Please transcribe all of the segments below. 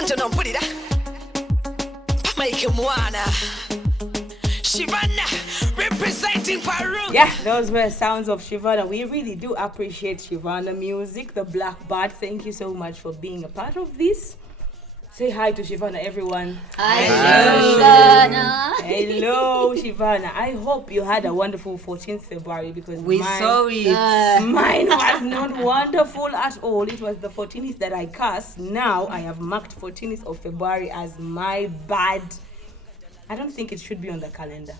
Listen to them, put it make him wanna. Shivana representing Farug. Yeah, those were sounds of Shivana. We really do appreciate Shivana music, the Blackbird. Thank you so much for being a part of this. Say hi to Shivana, everyone. Hello, Shivana. Hello, Shivana. I hope you had a wonderful 14th February because we saw it. Mine was not wonderful at all. It was the 14th that I cast. Now I have marked 14th of February as my bad. I don't think it should be on the calendar.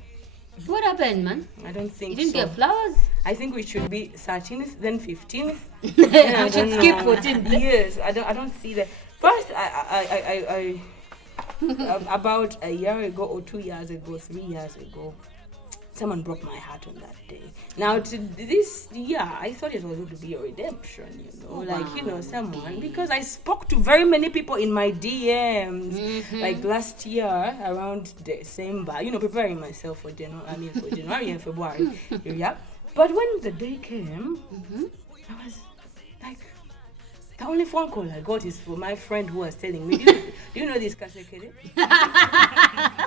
What happened, man? I don't think you didn't so. get flowers? I think we should be 13th, then 15th. We should skip 14th. Yes, I don't see that. First, I about a year ago or 2 years ago, 3 years ago, someone broke my heart on that day. Now, to this year, I thought it was going to be a redemption, someone, because I spoke to very many people in my DMs, like last year around December, preparing myself for January and February. Yeah. But when the day came, I was like, the only phone call I got is for my friend who was telling me, do you know this Kasekere?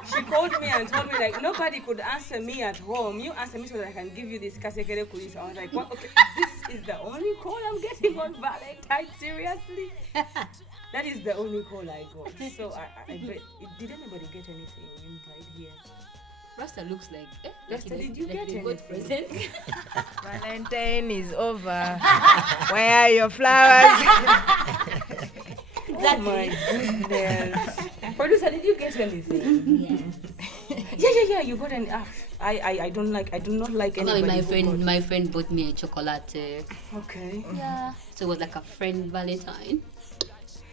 She called me and told me, like, nobody could answer me at home. You answer me so that I can give you this Kasekere Kulis. I was like, what? Okay, this is the only call I'm getting on Valentine? Seriously? That is the only call I got. So I bet, did anybody get anything inside here? Rasta looks like, Rasta, did you get anything? Valentine is over. Where are your flowers? Oh my goodness. Producer, did you get anything? Yeah. You got an. I do not like anybody. My friend bought me a chocolate. Okay. Yeah. So it was like a friend Valentine.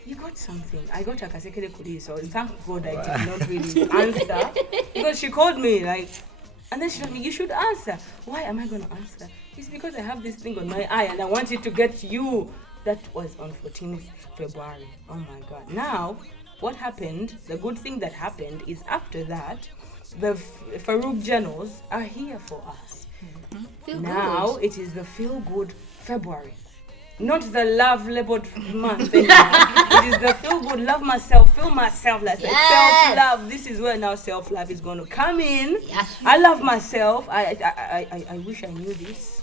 You got something. I got a Kasekere Kuri, so thank God I did not really answer. Because she called me, and then she told me, you should answer. Why am I going to answer? It's because I have this thing on my eye and I want it to get you. That was on 14th February. Oh my God. Now, what happened, the good thing that happened is after that, the Farug journals are here for us. Now, it is the Feel Good February. Not the love labeled month anymore. It is the feel good, love myself, feel myself. Like self-love. This is where now self-love is going to come in. Yes. I love myself. I wish I knew this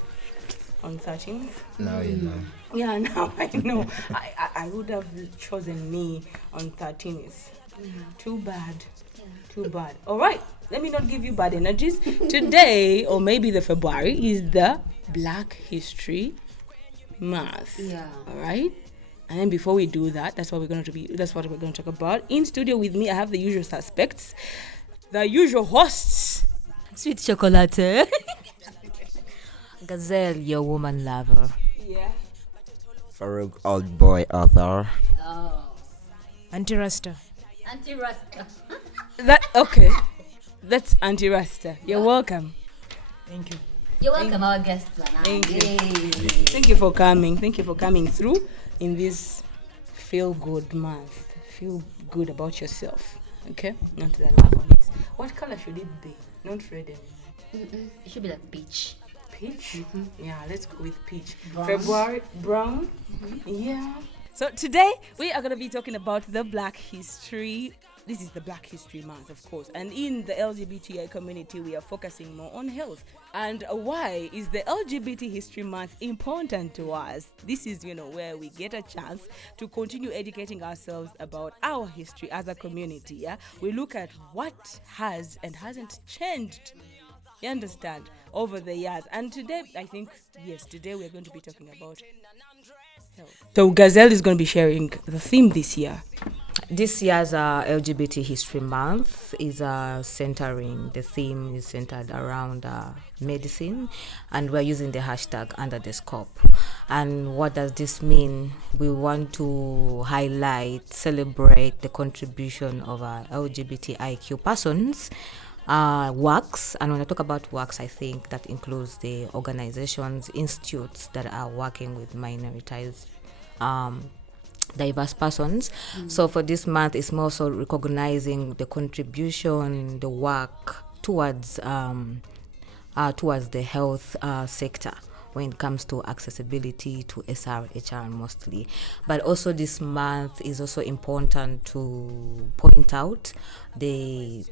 on 13th. Now you know. Yeah, now I know. I would have chosen me on 13th. Too bad. Too bad. All right. Let me not give you bad energies. Today, or maybe the February, is the Black History Month. Yeah. All right. And then before we do that, that's what we're going to talk about. In studio with me, I have the usual suspects, the usual hosts. Sweet chocolate. Gazelle, your woman lover. Yeah. Farug, old boy author. Oh. Auntie Rasta. Okay. That's Auntie Rasta. You're welcome. Thank you. You're welcome, our guest. Thank you. Thank you for coming. Thank you for coming through in this feel good month. Feel good about yourself. Okay? Not the love on it. What color should it be? Not red anymore. It should be like peach. Peach? Yeah, let's go with peach. Brown. February, brown? Yeah. So today we are going to be talking about the Black History. This is the Black History Month, of course. And in the LGBTI community, we are focusing more on health. And why is the LGBT History Month important to us? This is, where we get a chance to continue educating ourselves about our history as a community. Yeah, we look at what has and hasn't changed. You understand? Over the years. And today, today we're going to be talking about health. So Gazelle is going to be sharing the theme this year. This year's LGBT History Month is the theme is centered around medicine, and we're using the hashtag under the scope. And what does this mean? We want to highlight, celebrate the contribution of LGBTIQ persons works. And when I talk about works, I think that includes the organizations, institutes that are working with minoritized diverse persons. So for this month, it's more so recognizing the contribution, the work towards the health sector when it comes to accessibility to SRHR mostly. But also this month is also important to point out the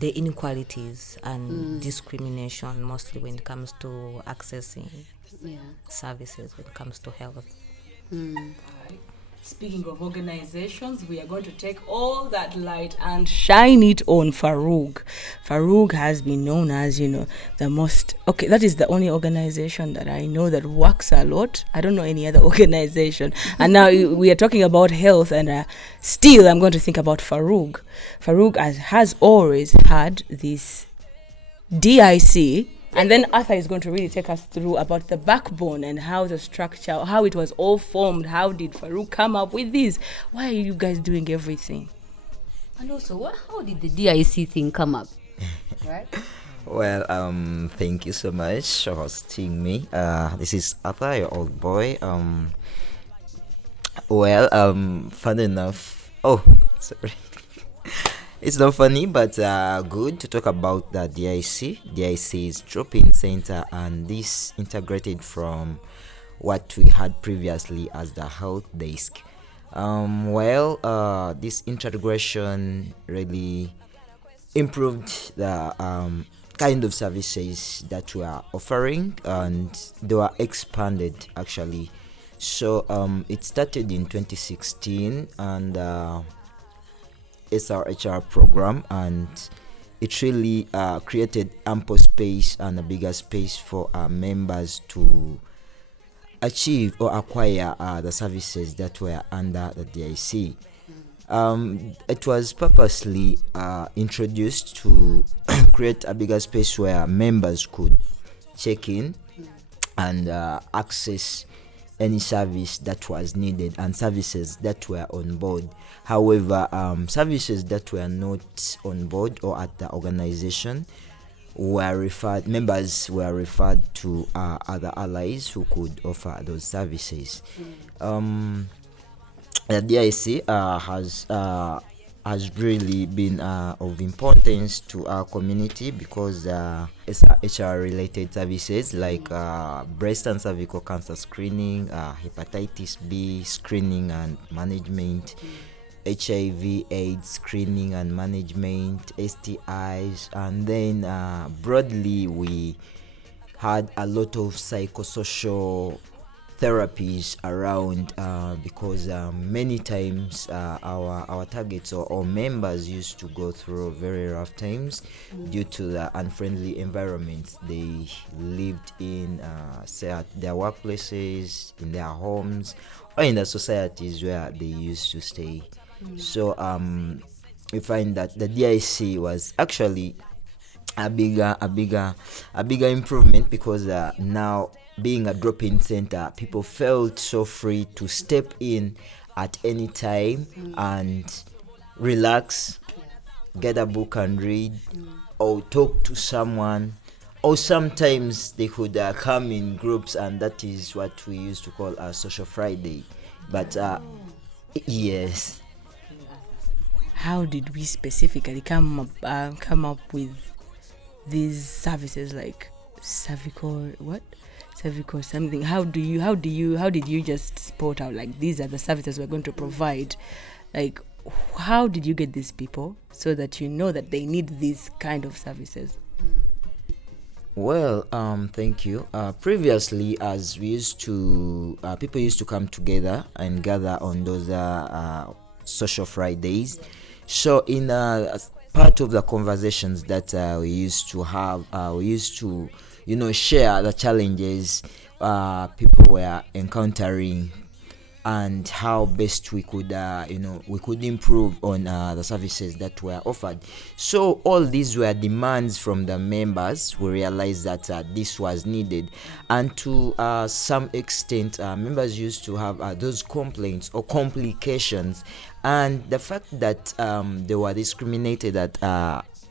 inequalities and discrimination, mostly when it comes to accessing services, when it comes to health. Speaking of organizations, we are going to take all that light and shine it on Farug. Farug has been known as, the most... Okay, that is the only organization that I know that works a lot. I don't know any other organization. And now we are talking about health, and still I'm going to think about Farug. Farug has always had this DIC. And then Arthur is going to really take us through about the backbone and how the structure, how it was all formed. How did Farug come up with this? Why are you guys doing everything? And also, how did the DIC thing come up? Right? Well, thank you so much for hosting me. This is Arthur, your old boy. Fun enough. Oh, sorry. It's not funny, but good to talk about the DIC. DIC is drop-in center, and this integrated from what we had previously as the health desk. This integration really improved the kind of services that we are offering, and they were expanded actually. So it started in 2016, and SRHR program, and it really created ample space and a bigger space for our members to achieve or acquire the services that were under the DIC. It was purposely introduced to create a bigger space where members could check in and access any service that was needed and services that were on board. However, services that were not on board or at the organization members were referred to other allies who could offer those services. The DIC has really been of importance to our community because it's HR related services like breast and cervical cancer screening, hepatitis B screening and management, HIV AIDS screening and management, STIs, and then broadly we had a lot of psychosocial therapies around because many times our targets or members used to go through very rough times due to the unfriendly environment they lived in, say at their workplaces, in their homes, or in the societies where they used to stay. So we find that the DIC was actually a bigger improvement because now being a drop-in center, people felt so free to step in at any time and relax, get a book and read, or talk to someone, or sometimes they could come in groups, and that is what we used to call a social Friday. But yes. How did we specifically come up with these services like cervical something? How did you just spot out like these are the services we're going to provide? Like, how did you get these people so that you know that they need these kind of services? Well, thank you. Previously, as we used to, people used to come together and gather on those social Fridays. So in part of the conversations that we used to have, we used to, share the challenges people were encountering and how best we could improve on the services that were offered. So all these were demands from the members. We realized that this was needed, and to some extent members used to have those complaints or complications, and the fact that they were discriminated at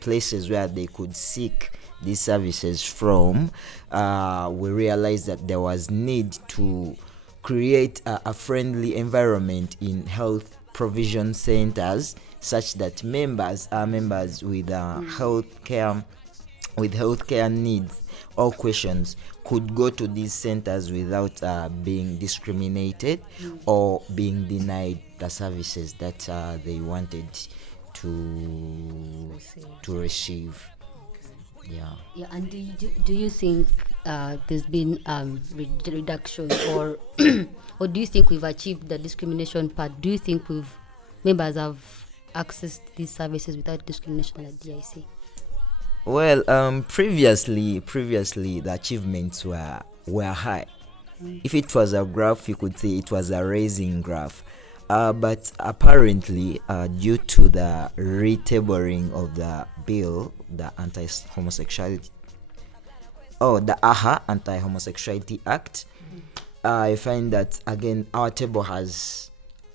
places where they could seek these services from, we realized that there was need to create a friendly environment in health provision centers such that members are members with health care with healthcare needs or questions could go to these centers without being discriminated or being denied the services that they wanted to receive. Yeah, and do you think there's been reduction or or do you think we've achieved the discrimination part? Do you think members have accessed these services without discrimination at DIC? Well, previously the achievements were high. If it was a graph, you could say it was a rising graph. But apparently, due to the retabling of the bill, the Anti-Homosexuality Act, I find that again our table has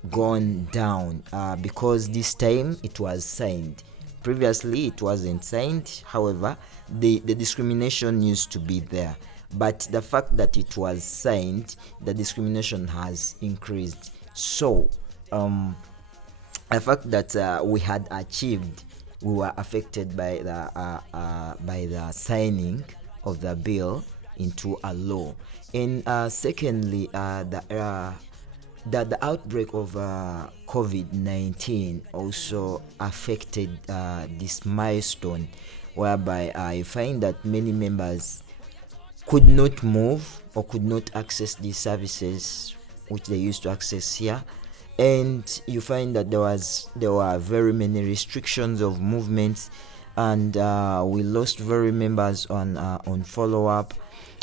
gone down because this time it was signed. Previously, it wasn't signed. However, the discrimination used to be there. But the fact that it was signed, the discrimination has increased. So, the fact that we had achieved, we were affected by the signing of the bill into a law. And secondly, the outbreak of COVID-19 also affected this milestone, whereby I find that many members could not move or could not access these services which they used to access here. And you find that there were very many restrictions of movements, and we lost very members on follow-up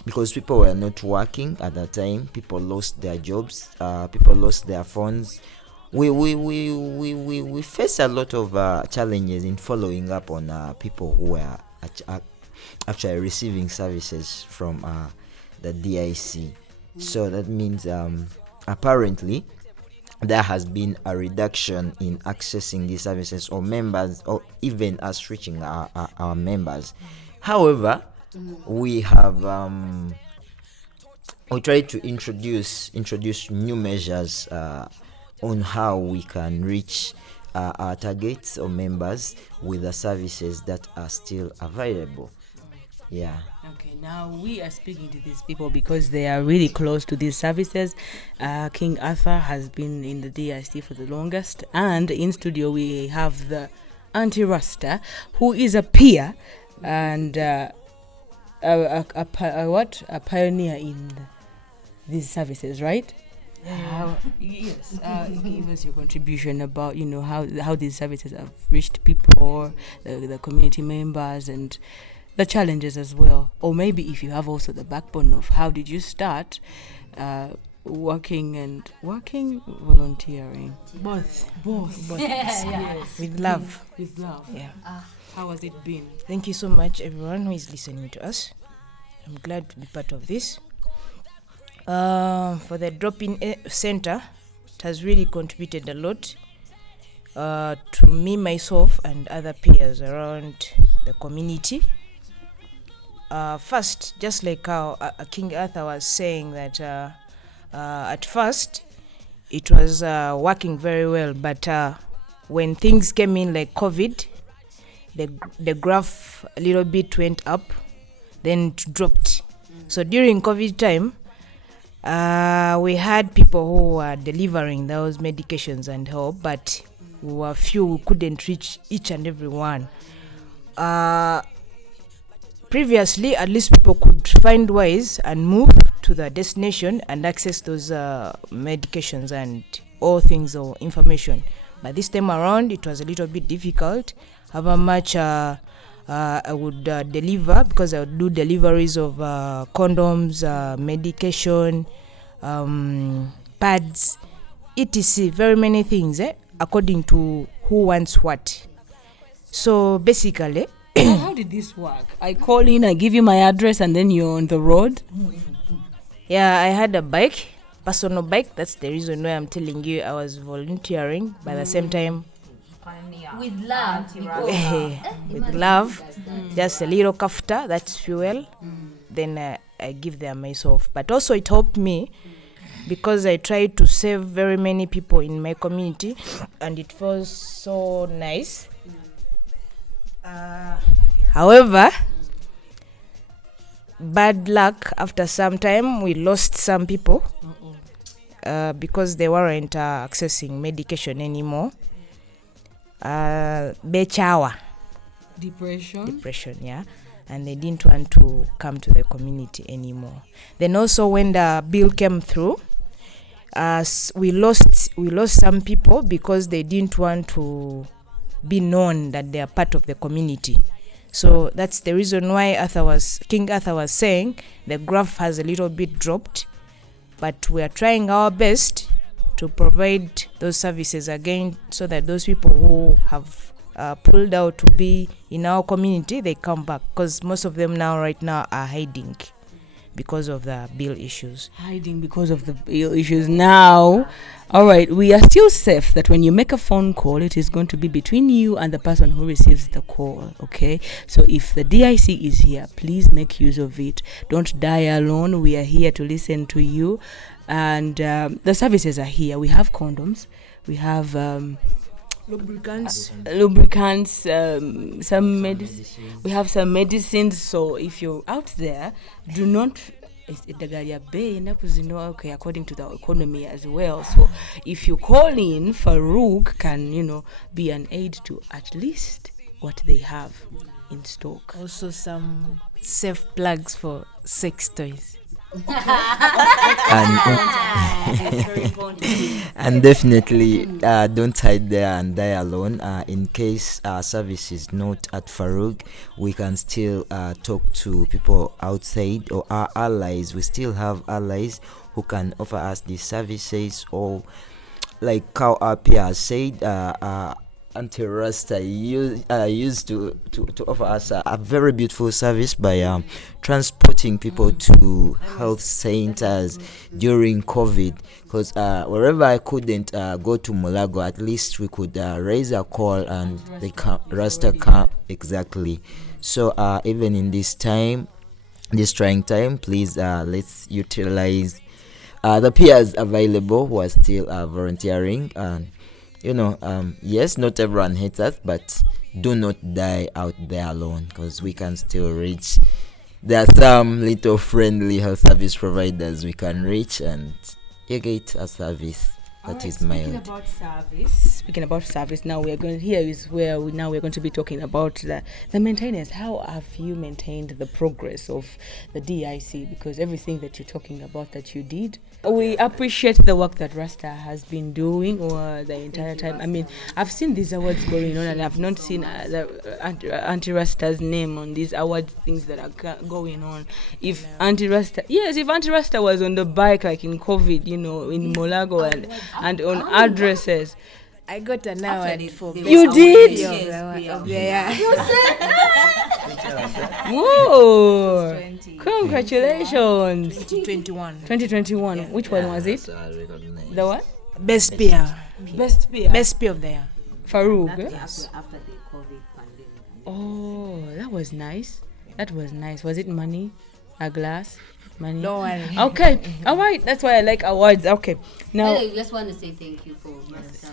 because people were not working at that time. People lost their jobs, people lost their phones. We face a lot of challenges in following up on people who were actually receiving services from the DIC. So that means apparently there has been a reduction in accessing these services or members, or even us reaching our members. However, we have we try to introduce new measures on how we can reach our targets or members with the services that are still available. Yeah. Okay, now we are speaking to these people because they are really close to these services. King Arthur has been in the DIC for the longest, and in studio we have the Auntie Rasta, who is a peer and a pioneer in these services, right? Yes. Give us your contribution about how these services have reached people, the community members, and the challenges as well. Or maybe if you have also the backbone of how did you start volunteering. Both. Yes. With love. With love. Yeah. How has it been? Thank you so much, everyone who is listening to us. I'm glad to be part of this. For the drop-in center, it has really contributed a lot to me, myself, and other peers around the community. First, just like how King Arthur was saying that at first it was working very well, but when things came in like COVID, the graph a little bit went up, then it dropped. So during COVID time, we had people who were delivering those medications and help, but we were few, we couldn't reach each and every one. Previously, at least people could find ways and move to the destination and access those medications and all things or information. But this time around, it was a little bit difficult. However much I would deliver, because I would do deliveries of condoms, medication, pads, etc. Very many things, according to who wants what. So basically, how did this work? I call in, I give you my address, and then you're on the road? Yeah, I had a bike, personal bike. That's the reason why I'm telling you I was volunteering. By the same time, With love. with love, just a little kafta, that's fuel. Then I give them myself. But also it helped me because I tried to save very many people in my community, and it was so nice. However, bad luck, after some time we lost some people because they weren't accessing medication anymore. Bechawa. Depression, yeah. And they didn't want to come to the community anymore. Then also when the bill came through, we lost some people because they didn't want to be known that they are part of the community. So that's the reason why King Arthur was saying the graph has a little bit dropped, but we are trying our best to provide those services again so that those people who have pulled out to be in our community, they come back, because most of them right now are hiding because of the bill issues. Now, all right, we are still safe that when you make a phone call, it is going to be between you and the person who receives the call, okay? So if the DIC is here, please make use of it. Don't die alone. We are here to listen to you. And the services are here. We have condoms. We have lubricants, some medicine. We have some medicines. So if you're out there, do not okay, according to the economy as well. So if you call in, Farug can be an aid to at least what they have in stock. Also some safe plugs for sex toys. And definitely don't hide there and die alone. In case service is not at Farug, we can still talk to people outside or our allies. We still have allies who can offer us these services, or like how our peers said, Auntie Rasta used to offer us a very beautiful service by transporting people to health centers during COVID. Because wherever I couldn't go to Mulago, at least we could raise a call and Rasta come exactly. So even in this trying time, please let's utilize the peers available who are still volunteering. And yes, not everyone hates us, but do not die out there alone, because we can still reach. There are some little friendly health service providers we can reach, and you get a service that is mild. Speaking about service, now we're going to be talking about the maintenance. How have you maintained the progress of the DIC? Because everything that you're talking about that you did, we appreciate the work that Rasta has been doing or the entire time. I mean, I've seen these awards going on, and I've not seen Auntie Rasta's name on these award things that are going on. If Auntie Rasta was on the bike like in COVID, in Molago and on addresses. I got an award for You did? Whoa! Congratulations! 2021. Yeah. Which one was it? The what? Best peer. Best peer. Best peer of the year. Farug. Yes. After the COVID pandemic. Oh, that was nice. Was it money? A glass? Money? Don't worry. Okay. All right. That's why I like awards. Okay. Now, I just want to say thank you for Rasta.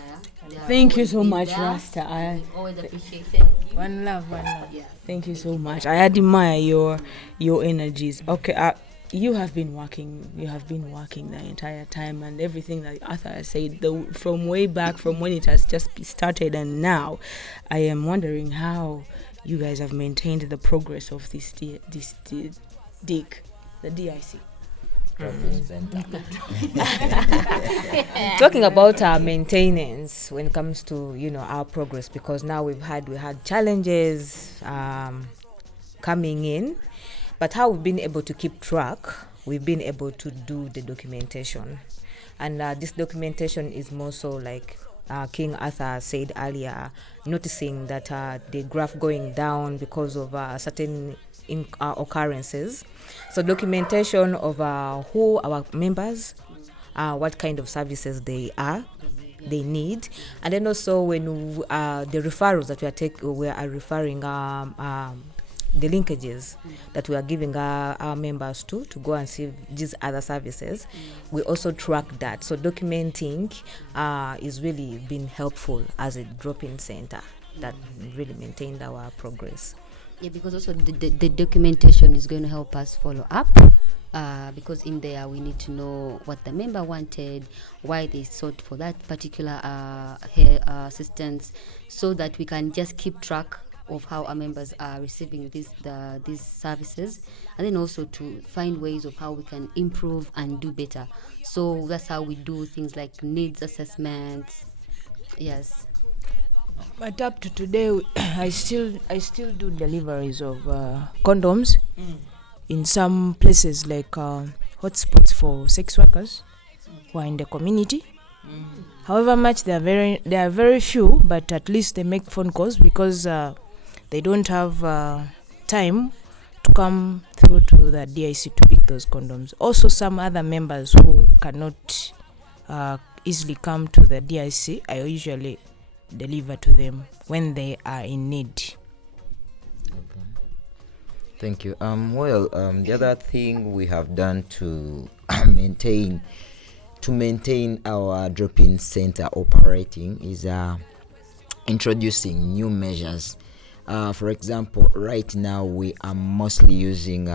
thank you so much, Rasta. I always appreciated you. One love. Yeah. Thank you so much. I admire your energies. Okay. You have been working the entire time, and everything that Arthur has said, from way back, from when it has just started and now, I am wondering how you guys have maintained the progress of this DIC, the DIC. Talking about our maintenance when it comes to our progress, because now we had challenges coming in, but how we've been able to keep track, we've been able to do the documentation, and this documentation is more so like King Arthur said earlier, noticing that the graph going down because of certain occurrences. So documentation of who our members, what kind of services they need, and then also when the referrals that we are referring the linkages that we are giving our members to go and see these other services, we also track that. So documenting is really been helpful as a drop-in center that really maintained our progress. Yeah, because also the documentation is going to help us follow up. Because in there we need to know what the member wanted, why they sought for that particular assistance, so that we can just keep track of how our members are receiving these services, and then also to find ways of how we can improve and do better. So that's how we do things like needs assessments. Yes. But up to today, I still do deliveries of condoms in some places like hotspots for sex workers who are in the community. However much they are very few, but at least they make phone calls because they don't have time to come through to the DIC to pick those condoms. Also, some other members who cannot easily come to the DIC, I usually deliver to them when they are in need. Thank you. The other thing we have done to maintain our drop-in center operating is introducing new measures. For example, right now we are mostly using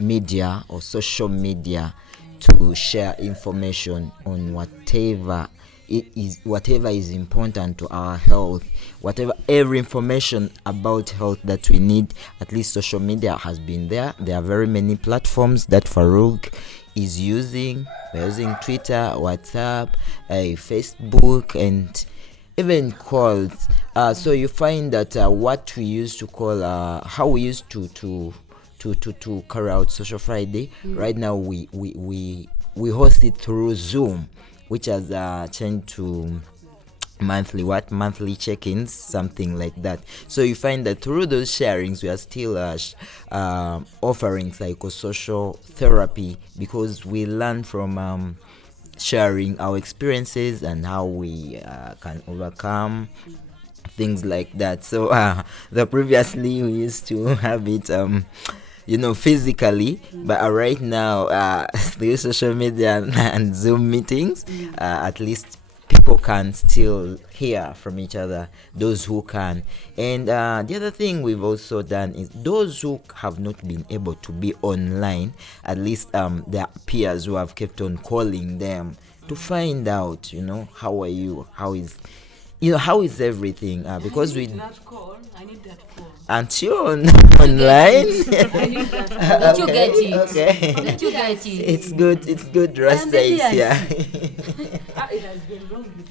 media or social media to share information on whatever is important to our health, every information about health that we need. At least social media has been there. There are very many platforms that Farug is using. We're using Twitter, WhatsApp, Facebook, and even calls. So you find that what we used to call how we used to carry out Social Friday, right now we host it through Zoom, which has changed to monthly check-ins, something like that. So you find that through those sharings we are still offering psychosocial therapy, because we learn from sharing our experiences and how we can overcome things like that. So previously we used to have it physically, but right now through social media and Zoom meetings, at least people can still hear from each other, those who can. And the other thing we've also done is those who have not been able to be online, at least their peers who have kept on calling them to find out, how are you, how is everything, because I need that call. aren't you online? Did you get it? Okay. Did you get it? It's good. Rasta is here. It has been wrong with me.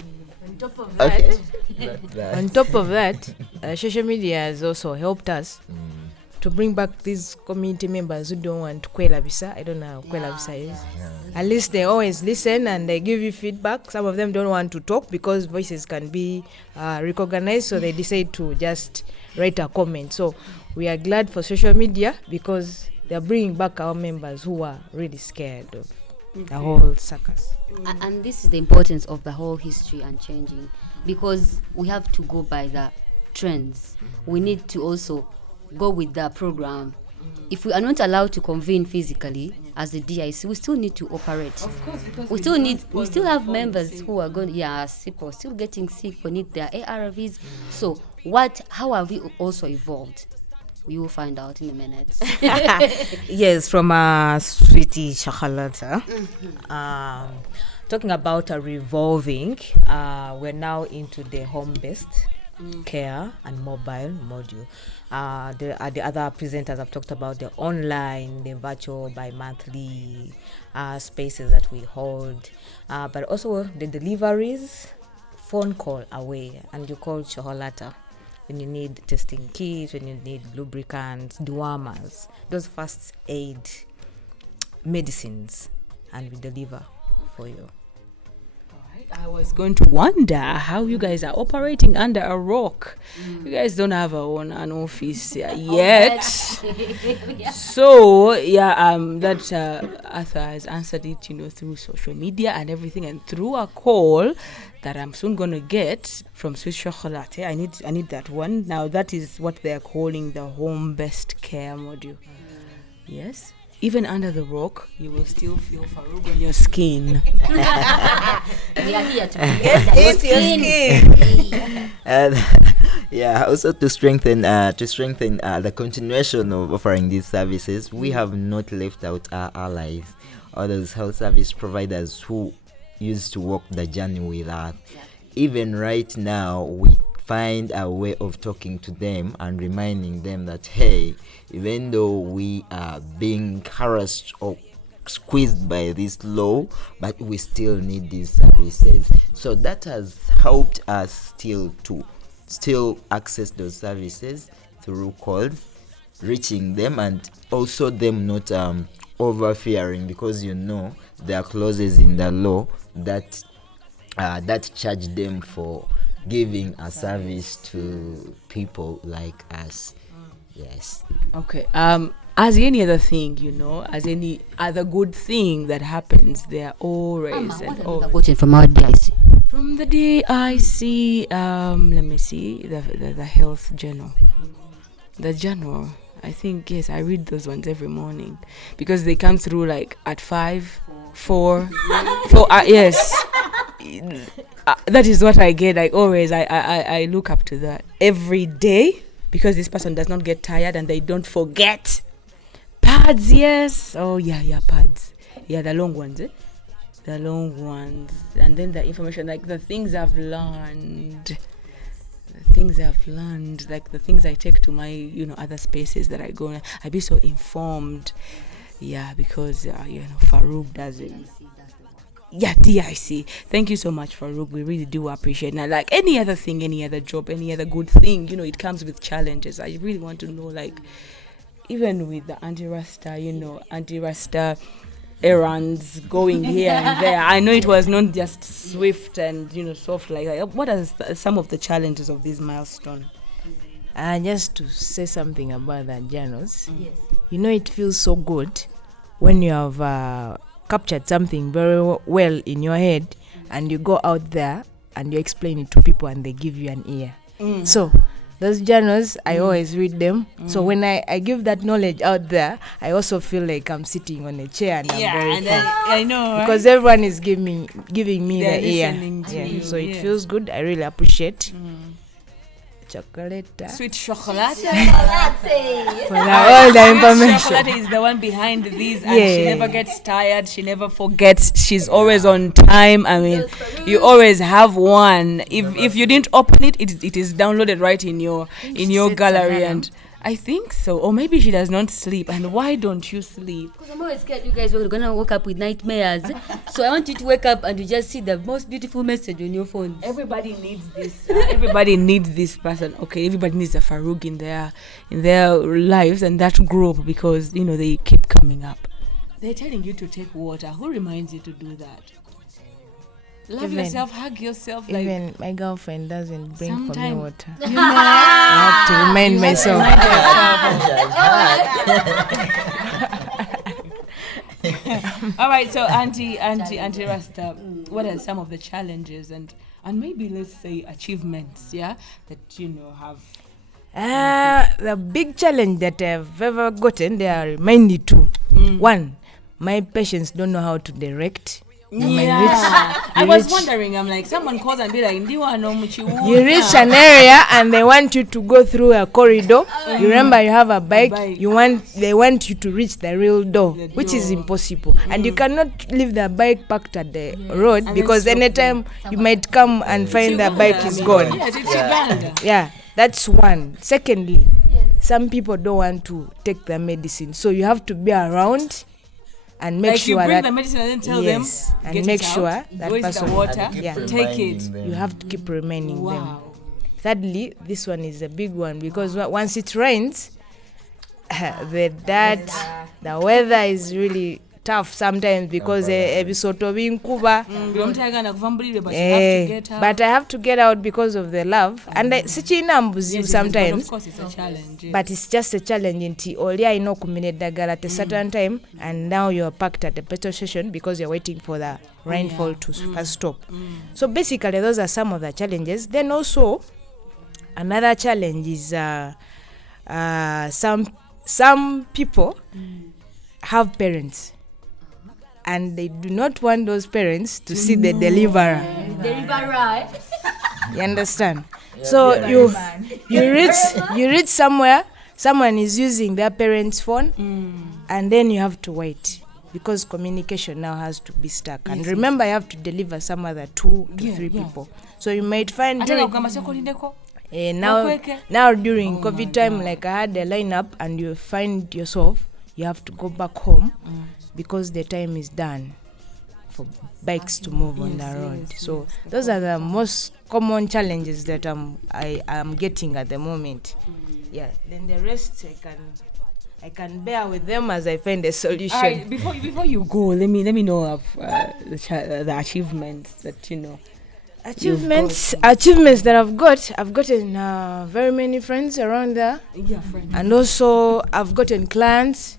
On top of Okay. that, On top of that, social media has also helped us to bring back these community members who don't want Kwela Bisa. I don't know how Kwela Bisa is. At least they always listen and they give you feedback. Some of them don't want to talk because voices can be recognized, so they decide to just write a comment. So we are glad for social media because they are bringing back our members who are really scared of the whole circus. And this is the importance of the whole history and changing, because we have to go by the trends. We need to also go with the program. If we are not allowed to convene physically as a DIC, we still need to operate. of course, because We still have members who are going, sick or still getting sick, or need their ARVs. So how have we also evolved? We will find out in a minute. Yes, from sweetie Shakalata. Talking about a revolving, we're now into the home-based care and mobile module. The other presenters have talked about the online, the virtual bi-monthly spaces that we hold, but also the deliveries, phone call away, and you call Choholata when you need testing kits, when you need lubricants, dewormers, those first aid medicines, and we deliver for you. I was going to wonder how you guys are operating under a rock. You guys don't have an office yet. So that Arthur has answered it, through social media and everything, and through a call that I'm soon gonna get from Swiss Chocolate. I need that one. Now that is what they're calling the home-based care module. Yes. Even under the rock, you will still feel Farug on your skin. We are here to get your skin. And Yeah, also to strengthen the continuation of offering these services, we have not left out our allies, or those health service providers who used to walk the journey with us. Even right now, we find a way of talking to them and reminding them that, hey, even though we are being harassed or squeezed by this law, but we still need these services. So that has helped us still access those services through calls, reaching them, and also them not over-fearing, because there are clauses in the law that charge them for giving a service to people like us. Yes. Okay. As any other thing, as any other good thing that happens, there are always Question from our DIC. From the DIC, let me see, the health journal. The journal, I think, yes, I read those ones every morning because they come through like at 5, 4, yes. That is what I get, like always. I look up to that every day because this person does not get tired and they don't forget. Pads, yes. Oh, yeah, pads. Yeah, the long ones, the long ones. And then the information, like the things I've learned, like the things I take to my, other spaces that I go. I be so informed. Yeah, because, Farug does it. Yeah, DIC. Thank you so much, Farug. We really do appreciate it. Now, like any other thing, any other job, any other good thing, it comes with challenges. I really want to know, like, even with the anti-Rasta errands going here and there. I know it was not just swift and, soft like that. What are some of the challenges of this milestone? Just to say something about the journals. Yes. It feels so good when you have captured something very well in your head and you go out there and you explain it to people and they give you an ear. So those journals, I always read them. So when I give that knowledge out there, I also feel like I'm sitting on a chair and I'm very fun. I know, right? Because everyone is giving me They're the ear. you, So it feels good. I really appreciate. Chocolate. Sweet chocolate. For all the information. Chocolate is the one behind these, and she never gets tired. She never forgets. She's always on time. I mean, you always have one. If you didn't open it, it is downloaded right in your gallery, and I think so. Or maybe she does not sleep. And why don't you sleep? Because I'm always scared you guys are going to wake up with nightmares. So I want you to wake up and you just see the most beautiful message on your phone. Everybody needs this. Everybody needs this person. Okay, everybody needs a Farug in their lives and that group, because, they keep coming up. They're telling you to take water. Who reminds you to do that? Love yourself, hug yourself. Even my girlfriend doesn't bring for me water. I have to remind myself. All right, so Auntie Rasta, what are some of the challenges and maybe let's say achievements, that have? The big challenge that I've ever gotten, they are reminded to. One, my patients don't know how to direct. I was wondering, I'm like, someone calls and be like, you reach an area and they want you to go through a corridor. You remember you have a bike. They want you to reach the real door, which is impossible. And you cannot leave the bike parked at the road, because anytime you might come and find the bike is gone. Yeah, that's one. Secondly, some people don't want to take the medicine, so you have to be around and make sure you bring that the medicine and then tell them, and make sure that person, the water, take it. Them. You have to keep reminding them. Thirdly, this one is a big one, because once it rains, the weather is really tough sometimes, because episode of inkuba. But I have to get out because of the love, and sometimes. Of course, it's a challenge. But it's just a challenge. At a certain time, and now you're parked at the petrol station because you're waiting for the rainfall to first stop. So basically, those are some of the challenges. Then also, another challenge is some people have parents, and they do not want those parents to see the deliverer. Deliverer. You understand? So you you reach somewhere, someone is using their parents' phone, and then you have to wait because communication now has to be stuck. And remember, you have to deliver some other 2 to 3 people. So you might find now during COVID time, like I had a lineup, and you find yourself you have to go back home because the time is done for bikes to move on the road. So those are the most common challenges that I am getting at the moment. Yeah. Then the rest I can bear with them as I find a solution. Before you go, let me know of the achievements that you know. Achievements that I've gotten very many friends around there, and also I've gotten clients,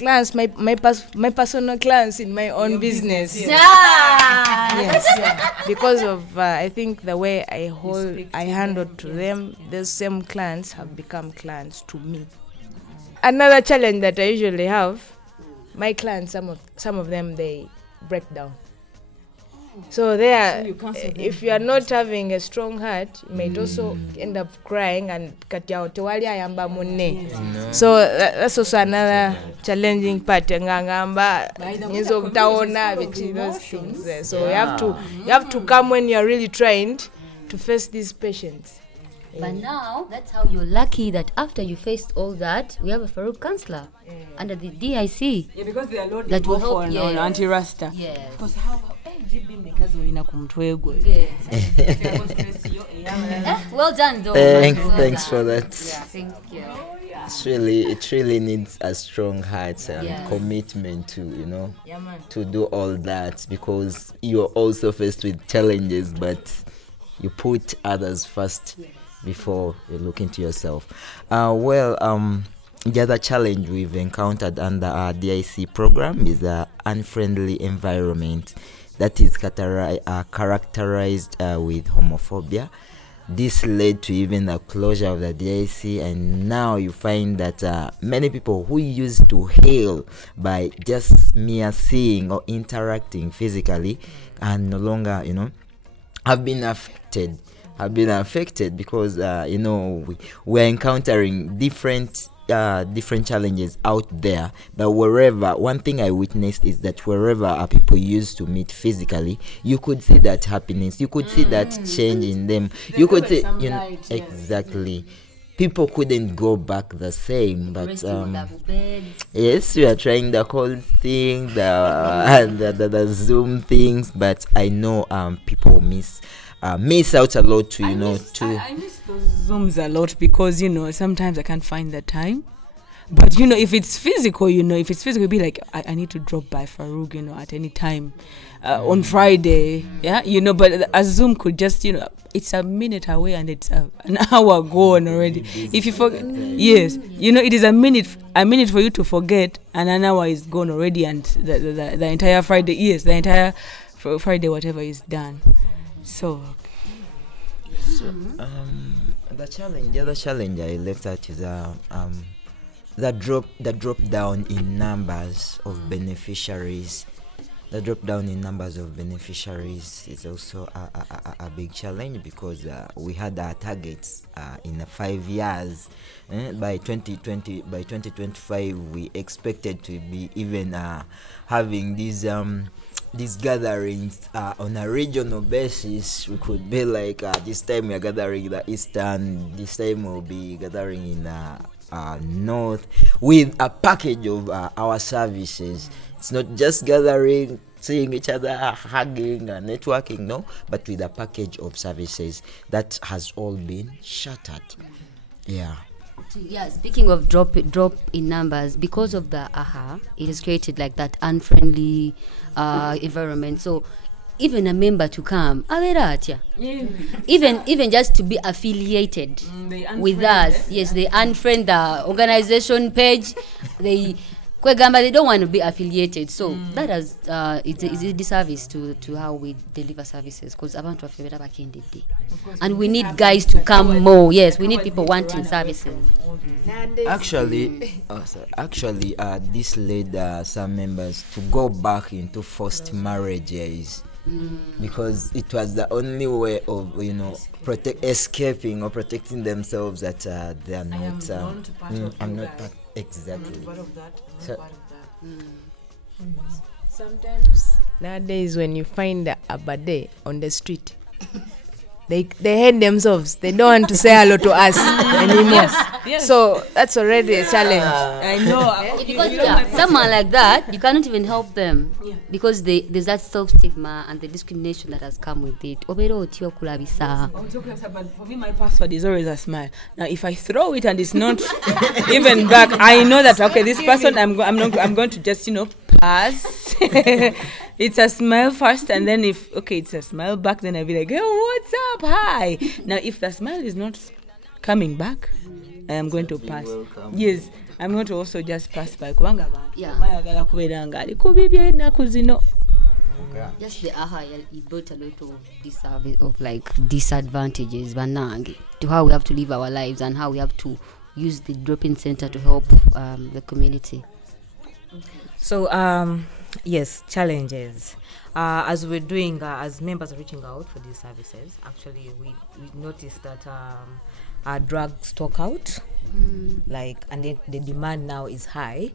my personal clients in my own business. Yes, because of I think the way I handled to them, those same clients have become clients to me. Another challenge that I usually have, my clients, some of them, they break down. So if you are not having a strong heart, you might also end up crying and so that's also another challenging part. Those things. So you have to come when you are really trained to face these patients. But now, that's how you're lucky that after you faced all that, we have a Farug counselor under the DIC. Yeah, because they are loading that will help on anti-rasta. Yes. Because how LGB makers are in a kumtwego. Well done, though. Thanks for that. Yeah, thank you. It really needs a strong heart and commitment to to do all that, because you're also faced with challenges, but you put others first before you look into yourself. The other challenge we've encountered under our DIC program is the unfriendly environment that is characterized with homophobia. This led to even the closure of the DIC, and now you find that many people who used to hail by just mere seeing or interacting physically are no longer, have been affected because we're encountering different challenges out there. But one thing I witnessed is that wherever people used to meet physically, you could see that happiness, you could see that change in them, you could see exactly. People couldn't go back the same, but yes, we are trying the call thing, the Zoom things, but I know people miss out a lot to I miss those Zooms a lot because sometimes I can't find the time. But if it's physical, it'll be like I need to drop by Farug, at any time on Friday, but a Zoom could just, it's a minute away and it's an hour gone already. If you forget, yes, it is a minute for you to forget, and an hour is gone already, and the entire Friday, the entire Friday, whatever is done. So the other challenge I left out is the drop down in numbers of beneficiaries. The drop down in numbers of beneficiaries is also a big challenge, because we had our targets in 5 years. By 2025, we expected to be even having these gatherings on a regional basis. We could be like, this time we are gathering in the eastern, this time we'll be gathering in north, with a package of our services. It's not just gathering, seeing each other, hugging and networking, no, but with a package of services that has all been shattered. Yeah, speaking of drop in numbers, because of the it has created like that unfriendly environment. So even a member to come, even just to be affiliated with us, they unfriend the organization page. They don't want to be affiliated. So that has it's a disservice to how we deliver services, because and we need guys to come more. Yes, we need people wanting services. Actually, this led some members to go back into forced marriages. because it was the only way of escaping or protecting themselves that they are not. I'm not part, exactly. I'm not part of that. I'm So- not part of that. Sometimes nowadays when you find a bade on the street, they hate themselves. They don't want to say hello to us anymore. Yes. So that's already a challenge. I know. Because someone like that, you cannot even help them because there's that self-stigma and the discrimination that has come with it. Obero otio kulabisa. But for me, my password is always a smile. Now, if I throw it and it's not even back, I know that okay, this person I'm going to just pass. It's a smile first, and then if it's a smile back, then I'll be like, oh, what's up, hi. Now, if the smile is not coming back, I am going to pass. Yes, I'm going to also just pass by. Yeah. Just the aha, it brought a lot of disadvantages, banangi, to how we have to live our lives and how we have to use the drop-in center to help the community. So, yes, challenges. As we're doing, as members are reaching out for these services, actually, we noticed that our drug stock out, and then the demand now is high,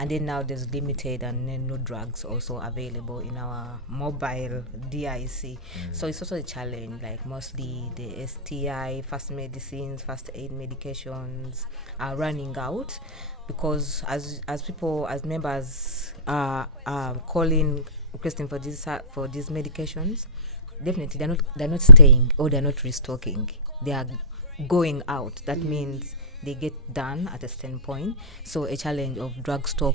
and then now there's limited and then no drugs also available in our mobile DIC. So it's also a challenge, like mostly the STI, first medicines, first aid medications are running out. Because as people, as members are calling, requesting for these medications, definitely they're not staying or they're not restocking. They are going out. That means they get done at a certain point. So a challenge of drug stock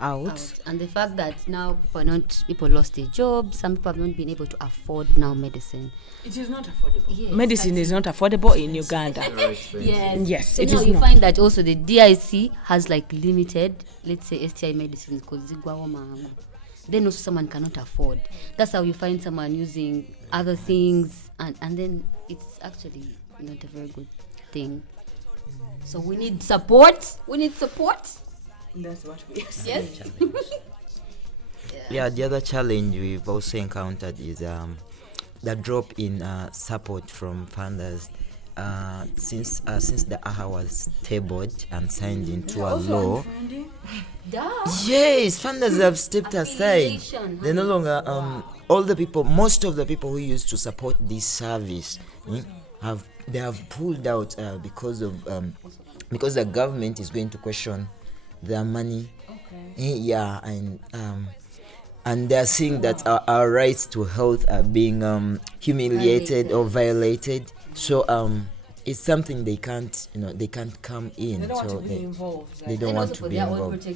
out. And the fact that now people lost their jobs, some people have not been able to afford now medicine. It is not affordable. Yes, Medicine is not affordable in Uganda. Yes, So it now is you not. find that also the DIC has like limited, let's say STI medicines because then also someone cannot afford. That's how you find someone using other things and then it's actually not a very good thing. So we need support. That's what we are Yes. Yeah, the other challenge we've also encountered is the drop in support from funders. Since the AHA was tabled and signed into a law, yes, funders have stepped aside. Affiliation, They no longer most of the people who used to support this service have pulled out because the government is going to question their money. Yeah, and they're seeing that our rights to health are being humiliated or violated. So it's something they can't come in. They don't want So to be involved. they don't want to be involved.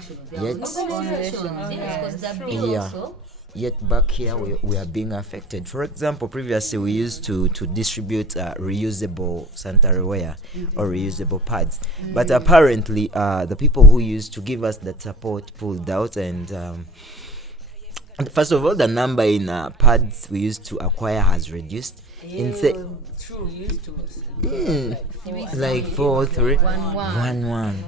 Yet back here we are being affected. For example, previously we used to distribute reusable sanitary ware or reusable pads, but apparently the people who used to give us that support pulled out, and first of all, the number in pads we used to acquire has reduced. True, used to Like 4 3 1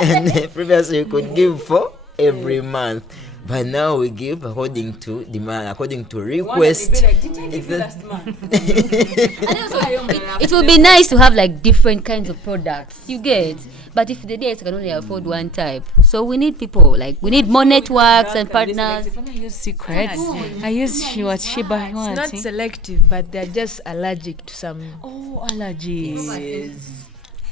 and previously you could give 4 every month, but now we give according to demand, according to request. It would be nice to have like different kinds of products, you get, but if the DIC can only afford one type, so we need people, like we need more networks and partners. I use secrets. I use what Shiba. It's not selective, but they're just allergic to some. Allergies.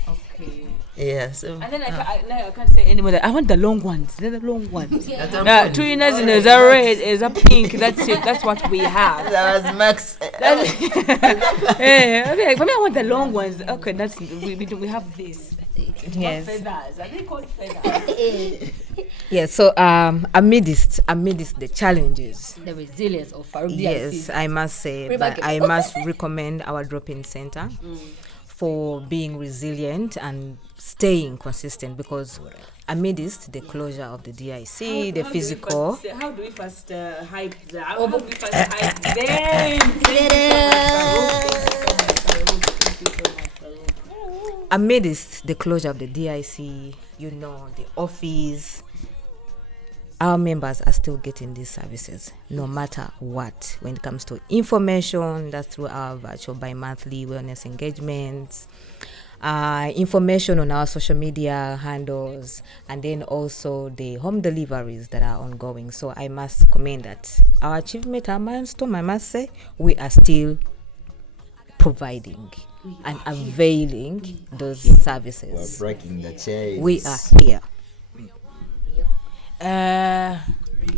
Okay. Yeah, so And then I can't say anymore. I want the long ones. They're the long ones. 2 winners and there's a red, there's a pink. That's it. That's what we have. that was Max. Okay, for me, I want the long ones. Okay, that's we have this. Yes. Feathers. Are they called feathers? Yeah, so amidst the challenges, The resilience of Farug DIC. yes, I must say, but I must recommend our drop-in center for being resilient and staying consistent, because amidst the closure of the DIC, the physical, How do we first hype that? How do we first hype them? amidst the closure of the DIC, the office, our members are still getting these services no matter what. When it comes to information, that's through our virtual bi-monthly wellness engagements, information on our social media handles, and then also the home deliveries that are ongoing. So I must commend that our achievement, our milestone, I must say, we are still providing and availing those services. We're breaking the chains. We are here.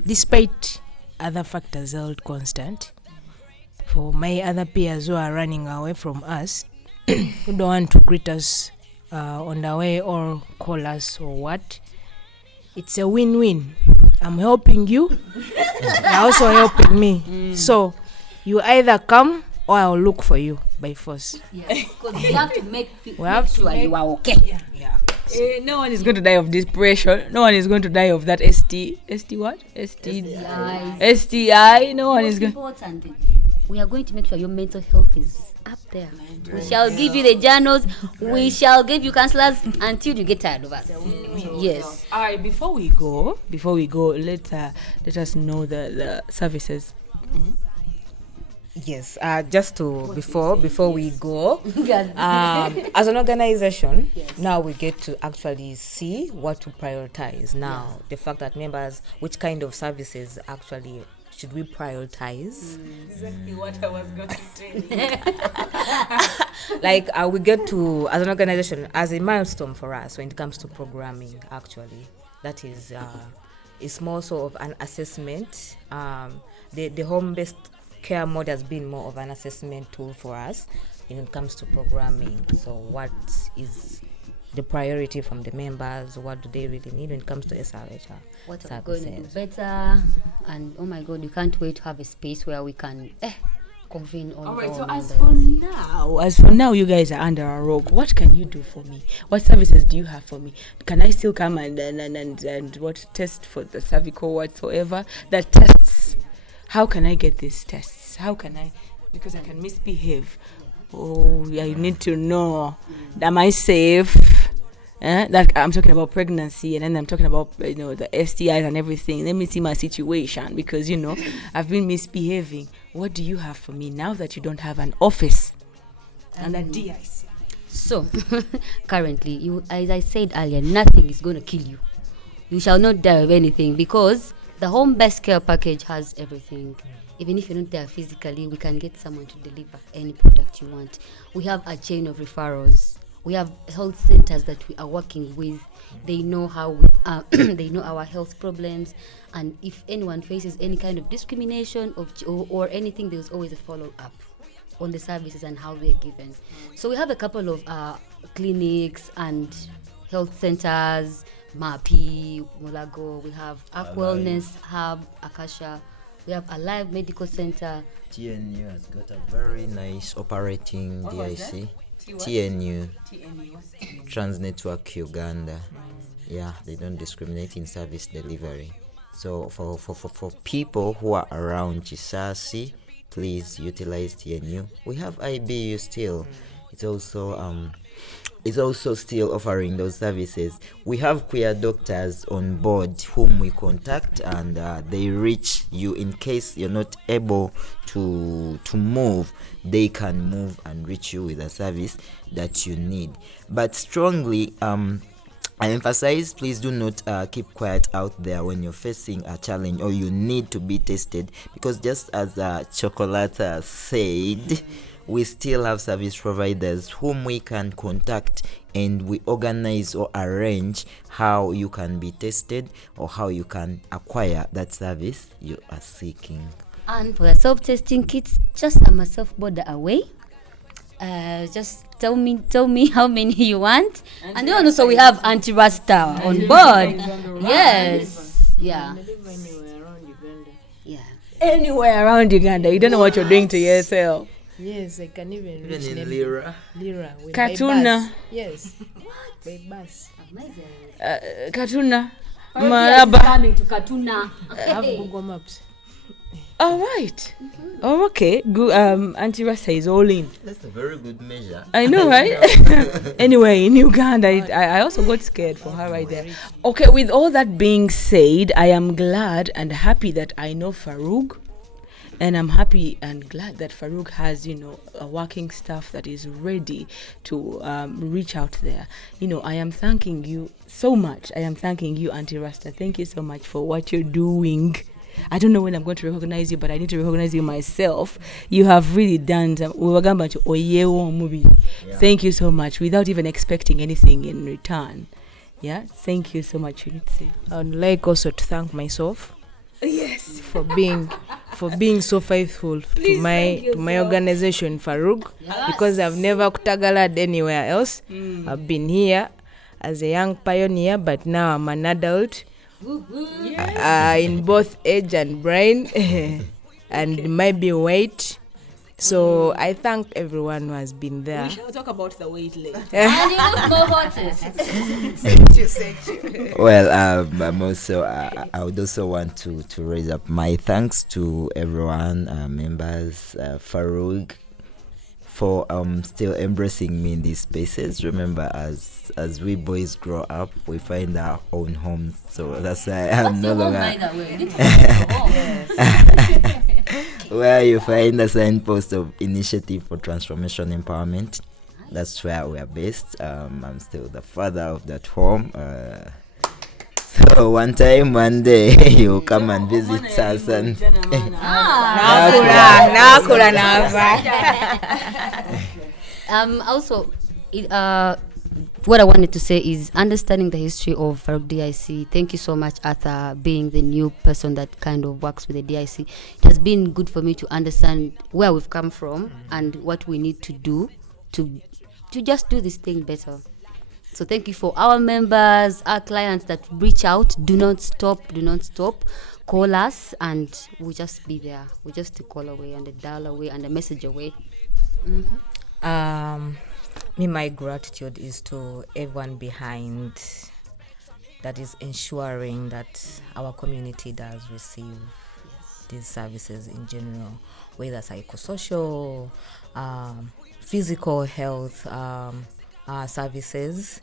Despite other factors held constant, for my other peers who are running away from us, who don't want to greet us on the way or call us or what, it's a win-win. I'm helping you, you're also helping me. So you either come or I'll look for you by force. Because we have to make sure you are okay. No one is going to die of depression. No one is going to die of that STI. No one is going. Important. We are going to make sure your mental health is up there. We shall give you the journals. We shall give you counselors until you get tired of us. Yes. All right. Before we go, let us know the services. Yes, just to before we go, as an organization, now we get to actually see what to prioritize. Now, the fact that members, which kind of services actually should we prioritize? Exactly what I was going to say. Like we get to, as an organization, as a milestone for us when it comes to programming. Actually, that is, it's more so of an assessment. The home-based care mode has been more of an assessment tool for us when it comes to programming. So what is the priority from the members? What do they really need when it comes to SRHR? What are we going to do better? And oh my God, you can't wait to have a space where we can convene on. All right. So as for now, you guys are under a rock. What can you do for me? What services do you have for me? Can I still come and what test for the cervical whatsoever that tests? How can I get these tests? How can I? Because I can misbehave. Oh, yeah, you need to know. Am I safe? That I'm talking about pregnancy, and then I'm talking about the STIs and everything. Let me see my situation because I've been misbehaving. What do you have for me now that you don't have an office and a DIC? So, currently, as I said earlier, nothing is going to kill you. You shall not die of anything because the home-based care package has everything. Even if you're not there physically, we can get someone to deliver any product you want. We have a chain of referrals. We have health centers that we are working with. They know how we they know our health problems, and if anyone faces any kind of discrimination or anything, there's always a follow-up on the services and how they're given. So we have a couple of clinics and health centers, MAPI, Molago. We have Arc Wellness Hub, Akasha. We have Alive Medical Center. TNU has got a very nice operating DIC. TNU, Transnetwork Uganda. Yeah, they don't discriminate in service delivery. So for people who are around Chisasi, please utilize TNU. We have IBU still. It's also still offering those services. We have queer doctors on board whom we contact, and they reach you in case you're not able to move. They can move and reach you with a service that you need. But strongly, I emphasize, please do not keep quiet out there when you're facing a challenge or you need to be tested, because just as Chocolata said, we still have service providers whom we can contact, and we organize or arrange how you can be tested or how you can acquire that service you are seeking. And for the self-testing kits, just I'm a self-border away. Just tell me how many you want, and then also we have anti-rasta on board. Yes, yeah. Anywhere around Uganda, you don't know what you're doing to yourself. Yes, I can even reach in Lira with Katuna. Yes. By bus. Katuna. Coming to Katuna. I have Google Maps. All right. Oh, okay. Good. Auntie Rasta is all in. That's a very good measure. I know, right? Anyway, in Uganda, I also got scared for her right there. Okay, with all that being said, I am glad and happy that I know Farug. And I'm happy and glad that Farug has, a working staff that is ready to reach out there. I am thanking you so much. I am thanking you, Auntie Rasta. Thank you so much for what you're doing. I don't know when I'm going to recognize you, but I need to recognize you myself. You have really done some. Thank you so much without even expecting anything in return. Yeah, thank you so much. I would like also to thank myself. Yes, for being so faithful to my organization Farug, because I've never kutagalad anywhere else. I've been here as a young pioneer, but now I'm an adult. In both age and brain and maybe weight. So I thank everyone who has been there. We shall talk about the weight later. And you look more hottest. Well, I'm also, I would also want to raise up my thanks to everyone, members, Farug, for still embracing me in these spaces. Remember, as we boys grow up, we find our own homes. So that's why I'm no longer where you find the signpost of Initiative for Transformation Empowerment. That's where we are based. I'm still the father of that home. So one day, you'll come and visit us and also, what I wanted to say is understanding the history of FARUG DIC. Thank you so much, Arthur, being the new person that kind of works with the DIC. It has been good for me to understand where we've come from and what we need to do to just do this thing better. So thank you for our members, our clients that reach out. Do not stop. Call us and we'll just be there. We're just a call away and a dial away and a message away. My gratitude is to everyone behind that is ensuring that our community does receive these services in general, whether psychosocial, physical health services,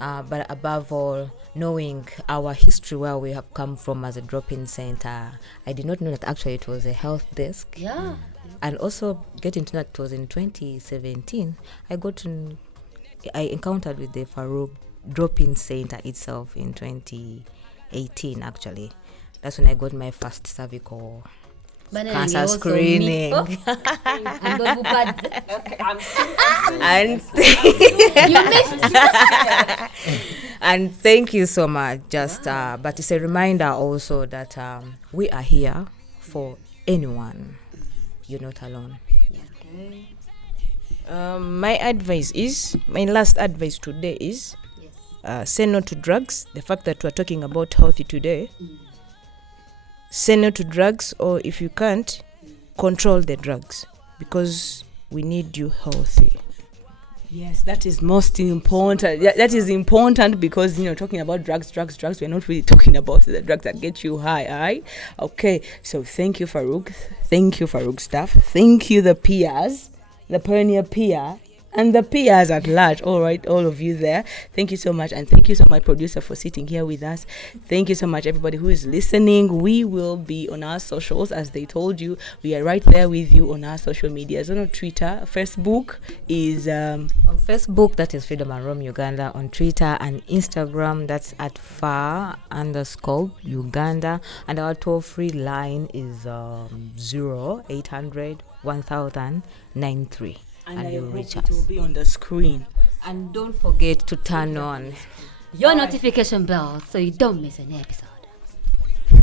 but above all, knowing our history, where we have come from as a drop-in center. I did not know that actually it was a health desk. Yeah. And also getting to that, it was in 2017. I encountered with the Farug Drop-in Center itself in 2018. Actually, that's when I got my first cervical cancer screening. And thank you so much. But it's a reminder also that we are here for anyone. You're not alone. My last advice today is say no to drugs. The fact that we're talking about healthy today, say no to drugs, or if you can't, control the drugs, because we need you healthy. Yes, that is most important. That is important because, talking about drugs, we're not really talking about the drugs that get you high, all right? Okay, so thank you, Farug. Thank you, Farug staff. Thank you, the peers, the pioneer peer, and the peers at large. All right, all of you there. Thank you so much. And thank you so much, producer, for sitting here with us. Thank you so much, everybody who is listening. We will be on our socials, as they told you. We are right there with you on our social medias. On Twitter, Facebook is... on Facebook, that is Freedom and Rome Uganda. On Twitter and Instagram, that's at @FAR_Uganda. And our toll-free line is 0800 1093. And you'll reach it us. will be on the screen. And don't forget to turn on your notification bell so you don't miss an episode.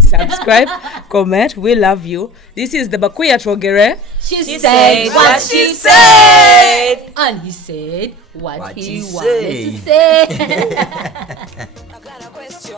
Subscribe, comment. We love you. This is the Bakuya Trogere. She said what she said. And he said what he wanted to say. I got a question.